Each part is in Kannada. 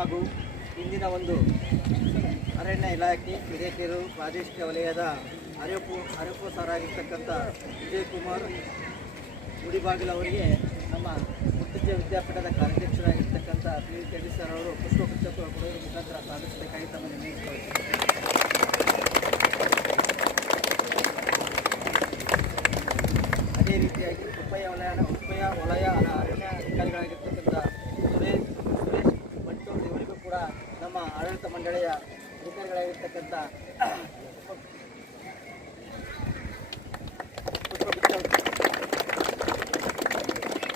ಹಾಗೂ ಇಂದಿನ ಒಂದು ಅರಣ್ಯ ಇಲಾಖೆ ಹಿರೇಕೆರೂರು ಪ್ರಾದೇಶಿಕ ವಲಯದ ಆರ್ಎಫ್ಒ ಆಗಿರ್ತಕ್ಕಂಥ ವಿಜಯಕುಮಾರ್ ಗುಡಿಬಾಗಿಲು ಅವರಿಗೆ ನಮ್ಮ ಮುತ್ತಜ್ಜ ವಿದ್ಯಾಪೀಠದ ಕಾರ್ಯಾಧ್ಯಕ್ಷರಾಗಿರ್ತಕ್ಕಂಥ ಪಿ ಕೆ ಸರ್ ಅವರು ಪುಷ್ಪಗುಚ್ಛ ಕೊಡುವುದರ ಮುಖಾಂತರ ಸಾಧಿಸಬೇಕಾಗಿ ತಮ್ಮನ್ನು ವಿನಂತಿಸಿಕೊಳ್ಳುತ್ತೇವೆ. ಅದೇ ರೀತಿಯಾಗಿ ಉಪಯ ವಲಯ ಅರಣ್ಯ ಅಧಿಕಾರಿಗಳಾಗಿರ್ತಕ್ಕಂಥ ಸುರೇಶ್ ಭಟ್ಟು ಇವರಿಗೂ ಕೂಡ ನಮ್ಮ ಆಡಳಿತ ಮಂಡಳಿಯ ಅಧಿಕಾರಿಗಳಾಗಿರ್ತಕ್ಕಂಥ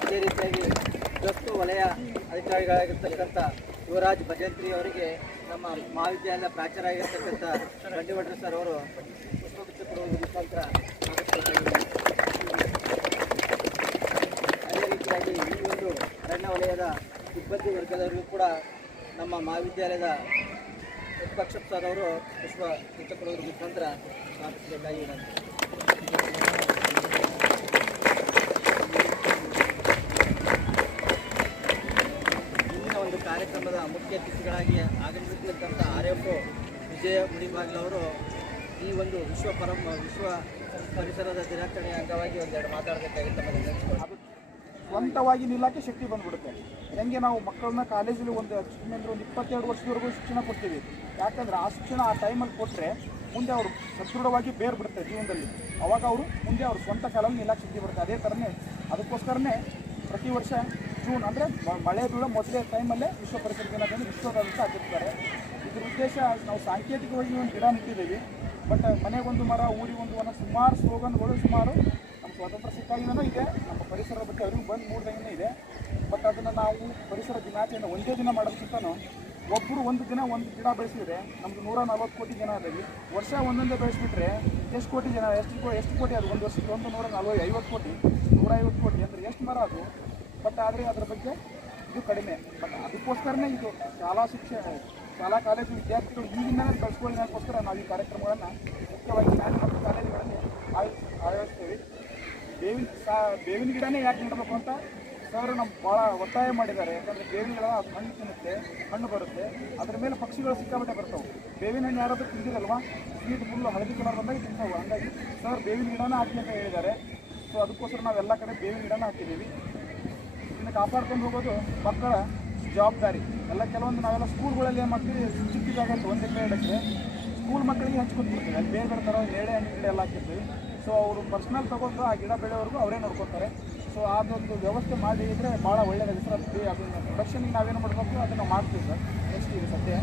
ಅದೇ ರೀತಿಯಾಗಿ ಗಸ್ತು ವಲಯ ಅಧಿಕಾರಿಗಳಾಗಿರ್ತಕ್ಕಂಥ ಯುವರಾಜ್ ಭಜಂತ್ರಿ ಅವರಿಗೆ ನಮ್ಮ ಮಹಾವಿದ್ಯಾಲಯದ ಪ್ರಾಚಾರ್ಯ ಆಗಿರ್ತಕ್ಕಂಥ ಬಂಡಿವಡ್ರ ಸರ್ ಅವರು ಪುಷ್ಪಗುಚ್ಛ ಕೊಡುವ ಮುಖಾಂತರ ಅದೇ ರೀತಿಯಾಗಿ ಈ ಒಂದು ಅರಣ್ಯ ವಲಯದ ಸಿಬ್ಬಂದಿ ವರ್ಗದವರಿಗೂ ಕೂಡ ನಮ್ಮ ಮಹಾವಿದ್ಯಾಲಯದ ಪಕ್ಷಪ್ ಸರ್ ಅವರು ಪುಷ್ಪಗುಚ್ಛ ಕೊಡುವ ಮುಖಾಂತರ ಸ್ಥಾಪಿಸಬೇಕಾಗಿ ಇಂದಿನ ಒಂದು ಕಾರ್ಯಕ್ರಮದ ಮುಖ್ಯ ಅತಿಥಿಗಳಾಗಿ ಆಗಮಿಸಿರ್ತಕ್ಕಂಥ ಆರ್ಎಫ್ಒ ವಿಜಯ ಗುಡಿಬಾಗಿಲವರು ಈ ಒಂದು ವಿಶ್ವ ಪರಿಸರದ ದಿನಾಚರಣೆಯ ಅಂಗವಾಗಿ ಒಂದೆರಡು ಮಾತಾಡಬೇಕಾಗಿತ್ತು. ಸ್ವಂತವಾಗಿ ನಿಲ್ಲಕ್ಕೆ ಶಕ್ತಿ ಬಂದ್ಬಿಡುತ್ತೆ. ಹೆಂಗೆ ನಾವು ಮಕ್ಕಳನ್ನ ಕಾಲೇಜಲ್ಲಿ ಒಂದು 22 ವರ್ಷದವರೆಗೂ ಶಿಕ್ಷಣ ಕೊಡ್ತೀವಿ. ಯಾಕಂದರೆ ಆ ಶಿಕ್ಷಣ ಆ ಟೈಮಲ್ಲಿ ಕೊಟ್ಟರೆ ಮುಂದೆ ಅವರು ಸದೃಢವಾಗಿ ಬೇರೆ ಬಿಡುತ್ತೆ ಜೀವನದಲ್ಲಿ. ಅವಾಗ ಅವರು ಮುಂದೆ ಅವರು ಸ್ವಂತ ಕಾಲಲ್ಲಿ ನಿಲ್ಲಕ್ಕೆ ಶಕ್ತಿ ಬರುತ್ತೆ. ಅದೇ ಥರನೇ ಅದಕ್ಕೋಸ್ಕರನೇ ಪ್ರತಿ ವರ್ಷ ಜೂನ್ ಅಂದರೆ ಮಳೆ ಬೀಳೋ ಮೊದಲೇ ಟೈಮಲ್ಲೇ ವಿಶ್ವ ಪರಿಸರ ದಿನಾಚರಣೆ ವಿಶ್ವದಾದ್ಯಂತ ಆಚರಿಸ್ತಾರೆ. ಇದ್ರ ಉದ್ದೇಶ ನಾವು ಸಾಂಕೇತಿಕವಾಗಿ ಒಂದು ಗಿಡ ನೆಟ್ಟಿದ್ದೀವಿ. ಬಟ್ ಮನೆಗೊಂದು ಮರ, ಊರಿಗೊಂದು ವನ, ಸುಮಾರು ಸ್ಲೋಗನ್ಗಳು ಸುಮಾರು ನಮ್ಮ ಸ್ವಾತಂತ್ರ್ಯ ಸಿಕ್ಕಾಗಿನೂ ಇದೆ, ನಮ್ಮ ಪರಿಸರದ ಬಗ್ಗೆ ಅವ್ರಿಗೂ ಬಂದು ಮೂಡ್ದಂಗೆ ಇದೆ. ಬಟ್ ಅದನ್ನು ನಾವು ಪರಿಸರ ದಿನಾಚರಣೆ ಒಂದೇ ದಿನ ಮಾಡೋದಕ್ಕಿಂತನೂ ಒಬ್ಬರು ಒಂದು ದಿನ ಒಂದು ಗಿಡ ಬೆಳೆಸಿದ್ರೆ ನಮ್ಮದು 140 ಕೋಟಿ ಜನ ಅದರಲ್ಲಿ ವರ್ಷ ಒಂದೊಂದೇ ಬೆಳೆಸಿಬಿಟ್ರೆ ಎಷ್ಟು ಕೋಟಿ ಜನ ಎಷ್ಟು ಕೋಟಿ ಅದು ಒಂದು ವರ್ಷಕ್ಕೆ 150 ಕೋಟಿ 150 ಕೋಟಿ ಅಂದರೆ ಎಷ್ಟು ಮರ ಅದು. ಬಟ್ ಆದರೆ ಅದರ ಬಗ್ಗೆ ಇದು ಕಡಿಮೆ. ಬಟ್ ಅದಕ್ಕೋಸ್ಕರನೇ ಇದು ಶಾಲಾ ಕಾಲೇಜು ವಿದ್ಯಾರ್ಥಿಗಳು ಈಗಿನ ಬೆಳೆಸ್ಕೊಳ್ಳೋದಕ್ಕೋಸ್ಕರ ನಾವು ಈ ಕಾರ್ಯಕ್ರಮಗಳನ್ನು ಮುಖ್ಯವಾಗಿ ನಾನು ಮತ್ತು ಕಾಲೇಜುಗಳಲ್ಲಿ ಆಯೋಜಿಸ್ತೇವೆ. ಬೇವಿನ ಗಿಡನೇ ಯಾಕೆ ನೆಡಬೇಕು ಅಂತ ಸರ್ ನಮ್ಗೆ ಭಾಳ ಒತ್ತಾಯ ಮಾಡಿದ್ದಾರೆ. ಯಾಕಂದರೆ ಬೇವಿನ ಗಿಡ ಅದು ಹಣ್ಣು ತಿನ್ನುತ್ತೆ, ಹಣ್ಣು ಬರುತ್ತೆ, ಅದ್ರ ಮೇಲೆ ಪಕ್ಷಿಗಳು ಸಿಕ್ಕಾಪಟ್ಟೆ ಬರ್ತವೆ. ಬೇವಿನ ಹಣ್ಣು ಯಾರಾದರೂ ತಿಂದಿರಲ್ವಾ, ಸ್ವೀಟ್ ಫುಲ್ಲು ಹಳದಿ ಕಲರ್ ಬಂದಾಗ ತಿಂತಾವೆ. ಹಾಗಾಗಿ ಸರ್ ಬೇವಿನ ಗಿಡನ ಹಾಕಿ ಅಂತ ಹೇಳಿದ್ದಾರೆ. ಸೊ ಅದಕ್ಕೋಸ್ಕರ ನಾವೆಲ್ಲ ಕಡೆ ಬೇವಿನ ಗಿಡನ ಹಾಕಿದ್ದೀವಿ. ಇದನ್ನು ಕಾಪಾಡ್ಕೊಂಡು ಹೋಗೋದು ಮಕ್ಕಳ ಜವಾಬ್ದಾರಿ. ಕೆಲವೊಂದು ನಾವೆಲ್ಲ ಸ್ಕೂಲ್ಗಳಲ್ಲಿ ಏನು ಮಾಡ್ತೀವಿ, ಚಿಕ್ಕ ಜಾಗ ಅಂತ 1 ಎಕರೆ 2 ಎಕರೆ ಸ್ಕೂಲ್ ಮಕ್ಕಳಿಗೆ ಹಂಚ್ಕೊತಿರ್ತೀವಿ. ಅಲ್ಲಿ ಬೇರೆ ಥರ ನೇರಳೆ ಹಣ್ಣಿನ ಗಿಡ ಎಲ್ಲ ಹಾಕಿರ್ತೀವಿ. ಸೊ ಅವರು ಪರ್ಸ್ನಲ್ ತೊಗೊಂಡು ಆ ಗಿಡ ಬೆಳೆಯೋವರೆಗೂ ಅವರೇ ನೋಡ್ಕೊತಾರೆ. ಸೊ ಅದೊಂದು ವ್ಯವಸ್ಥೆ ಮಾಡಿದರೆ ಭಾಳ ಒಳ್ಳೆಯದಾಗಿದೆ ಸರ್. ಅದನ್ನು ಪ್ರೊಡಕ್ಷನ್ಗೆ ನಾವೇನು ಮಾಡಬೇಕು ಅದನ್ನು ಮಾಡ್ತೀವಿ ಸರ್. ನೆಕ್ಸ್ಟ್ ಈಗ ಸದ್ಯ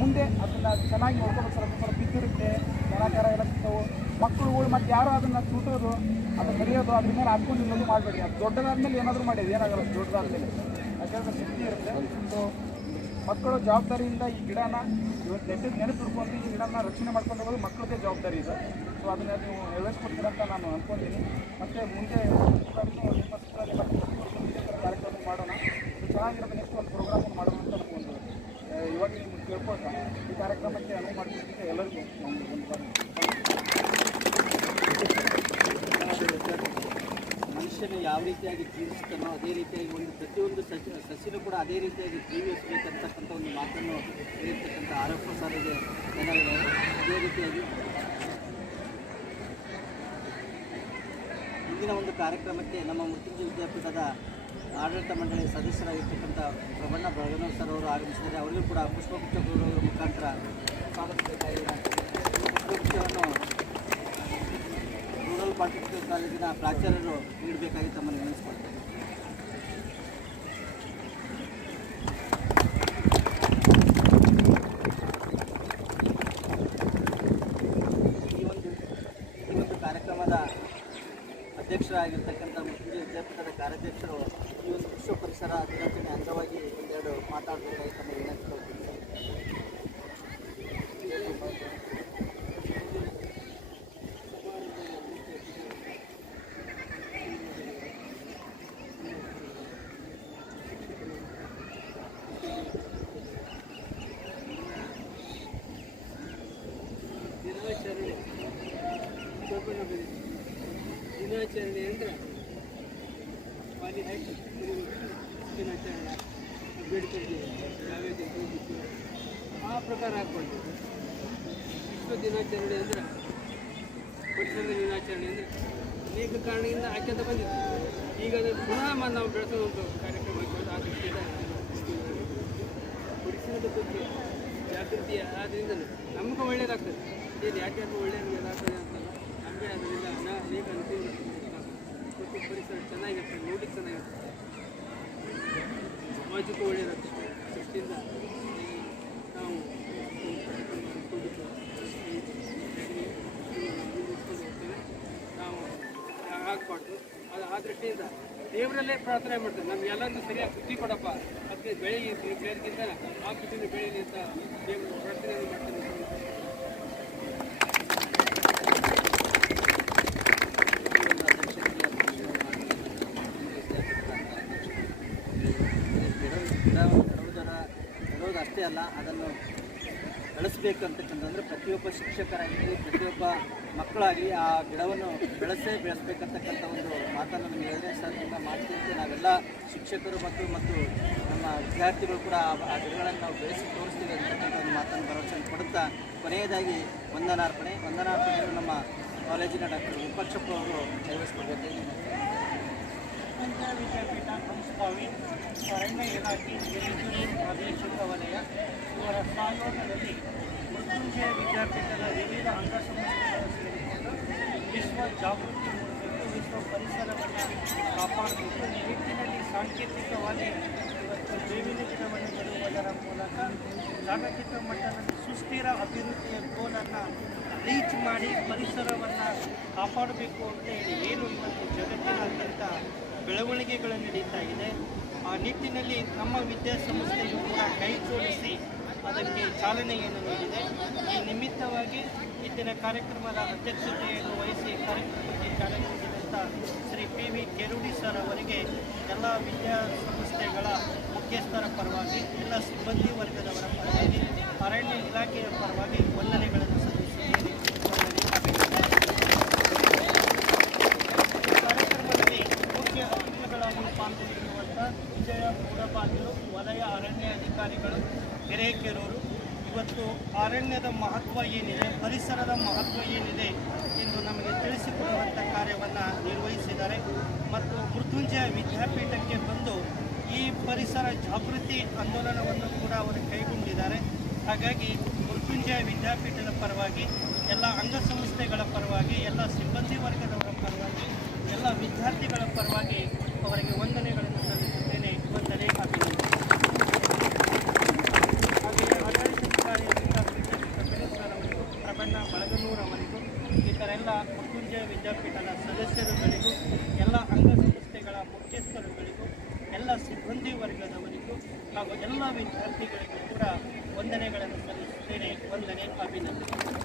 ಮುಂದೆ ಅದನ್ನು ಚೆನ್ನಾಗಿ ನೋಡ್ಕೋಬೇಕು ಸರ್. ಅದು ಸ್ವಲ್ಪ ಬಿದ್ದಿರುತ್ತೆ, ದನಕರ ಎಲ್ಲ ಸಿಗ್ತವೆ. ಮಕ್ಕಳುಗಳು ಮತ್ತು ಯಾರು ಅದನ್ನು ಚೂಟೋದು, ಅದನ್ನು ಕರಿಯೋದು, ಅದ್ರ ಮೇಲೆ ಹಾಕ್ಕೊಂಡು ಇನ್ನೊಂದು ಮಾಡಬೇಡಿ. ಅದು ದೊಡ್ಡದಾದ್ಮೇಲೆ ಏನಾದರೂ ಮಾಡಿ ಏನಾಗಲ್ಲ, ದೊಡ್ಡದಾದ್ಮೇಲೆ ಯಾಕಂದರೆ ಶಕ್ತಿ ಇರುತ್ತೆ. ಸೊ ಮಕ್ಕಳು ಜವಾಬ್ದಾರಿಯಿಂದ ಈ ಗಿಡನ ಇವತ್ತು ನೆನಪಿಡ್ಕೊಂಡು ಈ ಗಿಡನ ರಕ್ಷಣೆ ಮಾಡ್ಕೊಂಡು ಹೋಗೋದು ಮಕ್ಕಳದೇ ಜವಾಬ್ದಾರಿ ಇದೆ. ಸೊ ಅದನ್ನು ನೀವು ನೆರವೇರಿಸ್ಕೊಡ್ತೀರಂತ ನಾನು ಅಂದ್ಕೊಂಡಿದ್ದೀನಿ. ಮತ್ತು ಮುಂದೆ ಕಾರ್ಯಕ್ರಮ ಮಾಡೋಣ, ಚೆನ್ನಾಗಿರೋದು ನೆಕ್ಸ್ಟ್ ಒಂದು ಪ್ರೋಗ್ರಾಮನ್ನು ಮಾಡೋಣ ಅಂತ ನಮಗೊಂದು ಇವಾಗ ನಿಮ್ಗೆ ಕೇಳ್ಕೊಳ್ತಾ ಈ ಕಾರ್ಯಕ್ರಮಕ್ಕೆ ಅನುವು ಮಾಡಿಕೊಟ್ಟಿದ್ದೆ ಎಲ್ಲರಿಗೂ ಮನುಷ್ಯನು ಯಾವ ರೀತಿಯಾಗಿ ಜೀವಿಸ್ತಾನೋ ಅದೇ ರೀತಿಯಾಗಿ ಪ್ರತಿಯೊಂದು ಸಸಿನೂ ಕೂಡ ಅದೇ ರೀತಿಯಾಗಿ ಜೀವಿಸಬೇಕಂತಕ್ಕಂಥ ಒಂದು ಮಾತನ್ನು ಹೇಳಿರ್ತಕ್ಕಂಥ ಆರ್ಎಫ್ಒ ಸಾರಿಗೆ ಏನಾಗಿದೆ. ಅದೇ ರೀತಿಯಾಗಿ ಇಂದಿನ ಒಂದು ಕಾರ್ಯಕ್ರಮಕ್ಕೆ ನಮ್ಮ ಮುತ್ತುಂಜ ವಿದ್ಯಾಪೀಠದ ಆಡಳಿತ ಮಂಡಳಿ ಸದಸ್ಯರಾಗಿರ್ತಕ್ಕಂಥ ಪ್ರಬಣ್ಣ ಬೆಳಗನೂರು ಸರ್ ಅವರು ಆಗಮಿಸಿದರೆ ಅವರಿಗೂ ಕೂಡ ಪುಷ್ಪಗುಚ್ಛ ಕೊಡುವುದರ ಮುಖಾಂತರ ಸ್ವಾಗತಿಸಬೇಕಾಗಿದೆ. ಪುಷ್ಪಗುಚ್ಛವನ್ನು ರೂರಲ್ ಪಾಲಿಟೆಕ್ನಿಕ್ ಕಾಲೇಜಿನ ಪ್ರಾಚಾರ್ಯರು ನೀಡಬೇಕಾಗಿ ತಮ್ಮನ್ನು ವಿನಂತಿಸಿಕೊಳ್ತಾರೆ. ಈ ಒಂದು ಕಾರ್ಯಕ್ರಮದ ಅಧ್ಯಕ್ಷರಾಗಿರ್ತಕ್ಕಂಥ ಮುತ್ತುಂಜ ವಿದ್ಯಾಪೀಠದ ಕಾರ್ಯಾಧ್ಯಕ್ಷರು ಈ ಒಂದು ವಿಶ್ವ ಪರಿಸರ ದಿನಾಚರಣೆ ಅಂಗವಾಗಿ ಒಂದೆರಡು ಮಾತಾಡಬೇಕಾಗಿ ತಮ್ಮನ್ನು ವಿನಂತಿಸಿಕೊಳ್ತೀನಿ. ದಿನಾಚರಣೆ ಅಂದರೆ ದಿನಾಚರಣೆ ಬೇಡ್ಕೊಳ್ತೀವಿ ಯಾವ್ಯಾವ ಹೋಗಿತ್ತು ಆ ಪ್ರಕಾರ ಹಾಕ್ಕೊಳ್ತೀವಿ. ವಿಶ್ವ ದಿನಾಚರಣೆ ಅಂದರೆ ಪರಿಸರ ದಿನಾಚರಣೆ ಅಂದರೆ ಅನೇಕ ಕಾರಣದಿಂದ ಆಚೆಂತ ಬಂದಿತ್ತು. ಈಗ ಅದನ್ನು ಪುನಃ ನಾವು ಬೆಳೆಸೋ ಒಂದು ಕಾರ್ಯಕ್ರಮ ಹಾಕಿಕೊಂಡು ಆ ದೃಷ್ಟಿಯಿಂದ ಪರಿಸರದ ಬಗ್ಗೆ ಜಾಗೃತಿ ಆದ್ದರಿಂದ ನಮ್ಗೆ ಒಳ್ಳೆಯದಾಗ್ತದೆ. ಏನು ಯಾಕೆ ಒಳ್ಳೆಯದಾಗ್ತದೆ ಅಂತಲ್ಲ, ನಮಗೆ ಅದರಿಂದ ಅನೇಕ ಅನುಕೂಲ ಮತ್ತು ಪರಿಸರ ಚೆನ್ನಾಗಿರ್ತದೆ, ನೋಡಲಿಕ್ಕೆ ಚೆನ್ನಾಗಿರ್ತದೆ, ಸಮಾಜಕ್ಕೂ ಒಳ್ಳೆಯದಾಗ್ತದೆ. ದೃಷ್ಟಿಯಿಂದ ನಾವು ಹೋಗ್ತೇವೆ, ನಾವು ಆಗಬಾರ್ದು. ಅದು ಆ ದೃಷ್ಟಿಯಿಂದ ದೇವರಲ್ಲೇ ಪ್ರಾರ್ಥನೆ ಮಾಡ್ತೇವೆ, ನಮಗೆಲ್ಲರೂ ಸರಿಯಾಗಿ ಬುದ್ಧಿ ಕೊಡಪ್ಪ, ಅದಕ್ಕೆ ಬೆಳೆಯಿ ಬೆಳೆದಕ್ಕಿಂತ ಆ ಬುದ್ಧಿನ ಬೆಳೀಲಿ ಅಂತ ದೇವರು ಪ್ರಾರ್ಥನೆಯನ್ನು ಮಾಡ್ತೇನೆ. ನೆಡೋದು ಅಷ್ಟೇ ಅಲ್ಲ, ಅದನ್ನು ಬೆಳೆಸಬೇಕಂತಕ್ಕಂಥದ್ದು ಪ್ರತಿಯೊಬ್ಬ ಶಿಕ್ಷಕರಾಗಲಿ ಪ್ರತಿಯೊಬ್ಬ ಮಕ್ಕಳಾಗಲಿ ಆ ಗಿಡವನ್ನು ಬೆಳೆಸಬೇಕಂತಕ್ಕಂಥ ಒಂದು ಮಾತನ್ನು ನಮಗೆ ಹೇಳಿದ್ರೆ ಸರ್ ನಿಮ್ಮ ಮಾತಿನಂತೆ ನಾವೆಲ್ಲ ಶಿಕ್ಷಕರು ಮತ್ತು ನಮ್ಮ ವಿದ್ಯಾರ್ಥಿಗಳು ಕೂಡ ಆ ಗಿಡಗಳನ್ನು ನಾವು ಬೆಳೆಸಿ ತೋರಿಸ್ತೀವಿ ಅಂತಕ್ಕಂಥ ಒಂದು ಮಾತನ್ನು ಭರವಸೆಯನ್ನು ಕೊಡುತ್ತಾ ಕೊನೆಯದಾಗಿ ವಂದನಾರ್ಪಣೆಯನ್ನು ನಮ್ಮ ಕಾಲೇಜಿನ ಡಾಕ್ಟರ್ ವಿಪಕ್ಷಪ್ಪ ಅವರು ನೆರವೇರಿಸಿಕೊಡ್ಬೇಕು. ವಿದ್ಯಾಪೀಠ ಸಂಸ್ಥಾವಿ ಅರಣ್ಯ ಇಲಾಖೆ ಹಿರಿಯೂರು ಪ್ರಾದೇಶಿಕ ವಲಯ ಇವರ ಸಹಯೋಗದಲ್ಲಿ ಮೃತ್ಯುಂಜಯ ವಿದ್ಯಾಪೀಠದ ವಿವಿಧ ಅಂಗಸಂಸ್ಥೆಗಳು ಸೇರಿಕೊಂಡು ವಿಶ್ವ ಜಾಗೃತಿ ಮೂಡಬೇಕು, ವಿಶ್ವ ಪರಿಸರವನ್ನು ಕಾಪಾಡಬೇಕು. ಈ ನಿಟ್ಟಿನಲ್ಲಿ ಸಾಂಕೇತಿಕವಾಗಿ ಇವತ್ತು ಬೇವಿನ ಗಿಡವನ್ನು ನೆಡುವುದರ ಮೂಲಕ ಜಾಗತಿಕ ಮಟ್ಟದಲ್ಲಿ ಸುಸ್ಥಿರ ಅಭಿವೃದ್ಧಿಯ ಗೋಲನ್ನು ರೀಚ್ ಮಾಡಿ ಪರಿಸರವನ್ನು ಕಾಪಾಡಬೇಕು ಅಂತ ಹೇಳಿ ಏನು ಇವತ್ತು ಜಗತ್ತಿನಾದ್ಯಂತ ಬೆಳವಣಿಗೆಗಳು ನಡೀತಾ ಇದೆ. ಆ ನಿಟ್ಟಿನಲ್ಲಿ ನಮ್ಮ ವಿದ್ಯಾಸಂಸ್ಥೆಯು ಕೂಡ ಕೈ ಜೋಡಿಸಿ ಅದಕ್ಕೆ ಚಾಲನೆಯನ್ನು ನೀಡಿದೆ. ಈ ನಿಮಿತ್ತವಾಗಿ ಇಂದಿನ ಕಾರ್ಯಕ್ರಮದ ಅಧ್ಯಕ್ಷತೆಯನ್ನು ವಹಿಸಿ ಕಾರ್ಯಕ್ರಮಕ್ಕೆ ಚಾಲನೆ ನೀಡಿದಂಥ ಶ್ರೀ PV ಕೆರುಡಿ ಸರ್ ಅವರಿಗೆ ಎಲ್ಲ ವಿದ್ಯಾಸಂಸ್ಥೆಗಳ ಮುಖ್ಯಸ್ಥರ ಪರವಾಗಿ, ಎಲ್ಲ ಸಿಬ್ಬಂದಿ ವರ್ಗದವರ ಪರವಾಗಿ, ಅರಣ್ಯ ಇಲಾಖೆಯ ಪರವಾಗಿ ವಂದನೆಗಳನ್ನು ಸಲ್ಲಿಸುತ್ತೇನೆ. ಕಾರ್ಯಕ್ರಮದಲ್ಲಿ ಮುಖ್ಯ ಅತಿಥಿಗಳಾಗಿ ಪಾಲ್ಗೊಂಡಿರುವಂಥ ವಿಜಯ ಮೂಡಬಾಗಿಲು ವಲಯ ಅರಣ್ಯ ಅಧಿಕಾರಿಗಳು ಹಿರೇಕೆರೂರು ಇವತ್ತು ಅರಣ್ಯದ ಮಹತ್ವ ಏನಿದೆ, ಪರಿಸರದ ಮಹತ್ವ ಏನಿದೆ ಎಂದು ನಮಗೆ ತಿಳಿಸಿಕೊಡುವಂಥ ಕಾರ್ಯವನ್ನು ನಿರ್ವಹಿಸಿದ್ದಾರೆ. ಮತ್ತು ಮೃತ್ಯುಂಜಯ ವಿದ್ಯಾಪೀಠಕ್ಕೆ ಬಂದು ಈ ಪರಿಸರ ಜಾಗೃತಿ ಆಂದೋಲನವನ್ನು ಕೂಡ ಅವರು ಕೈಗೊಂಡಿದ್ದಾರೆ. ಹಾಗಾಗಿ ಮೃತ್ಯುಂಜಯ ವಿದ್ಯಾಪೀಠದ ಪರವಾಗಿ, ಎಲ್ಲ ಅಂಗಸಂಸ್ಥೆಗಳ ಪರವಾಗಿ, ಎಲ್ಲ ಸಿಬ್ಬಂದಿ ವರ್ಗದವರ ಪರವಾಗಿ, ಎಲ್ಲ ವಿದ್ಯಾರ್ಥಿಗಳ ಪರವಾಗಿ ಅವರಿಗೆ ವಂದನೆಗಳನ್ನು ಸಲ್ಲಿಸುತ್ತೇನೆ. ವಂದನೆ, ಅಭಿನಂದನೆ. ಹಾಗೆಯೇ ಆಡಳಿತಾಧಿಕಾರಿ ಅವರಿಗೂ, ಪ್ರಬನ್ನ ಬಳಗನೂರವರಿಗೂ, ಇತರೆಲ್ಲ ಮೃತ್ಯುಂಜಯ ವಿದ್ಯಾಪೀಠದ ಸದಸ್ಯರುಗಳಿಗೂ, ಎಲ್ಲ ಅಂಗಸಂಸ್ಥೆಗಳ ಮುಖ್ಯಸ್ಥರುಗಳಿಗೂ, ಎಲ್ಲ ಸಿಬ್ಬಂದಿ ವರ್ಗದವರಿಗೂ ಹಾಗೂ ಎಲ್ಲ ವಿದ್ಯಾರ್ಥಿಗಳಿಗೂ ಕೂಡ ವಂದನೆಗಳನ್ನು ಸಲ್ಲಿಸುತ್ತೇನೆ. ವಂದನೆ, ಅಭಿನಂದನೆ.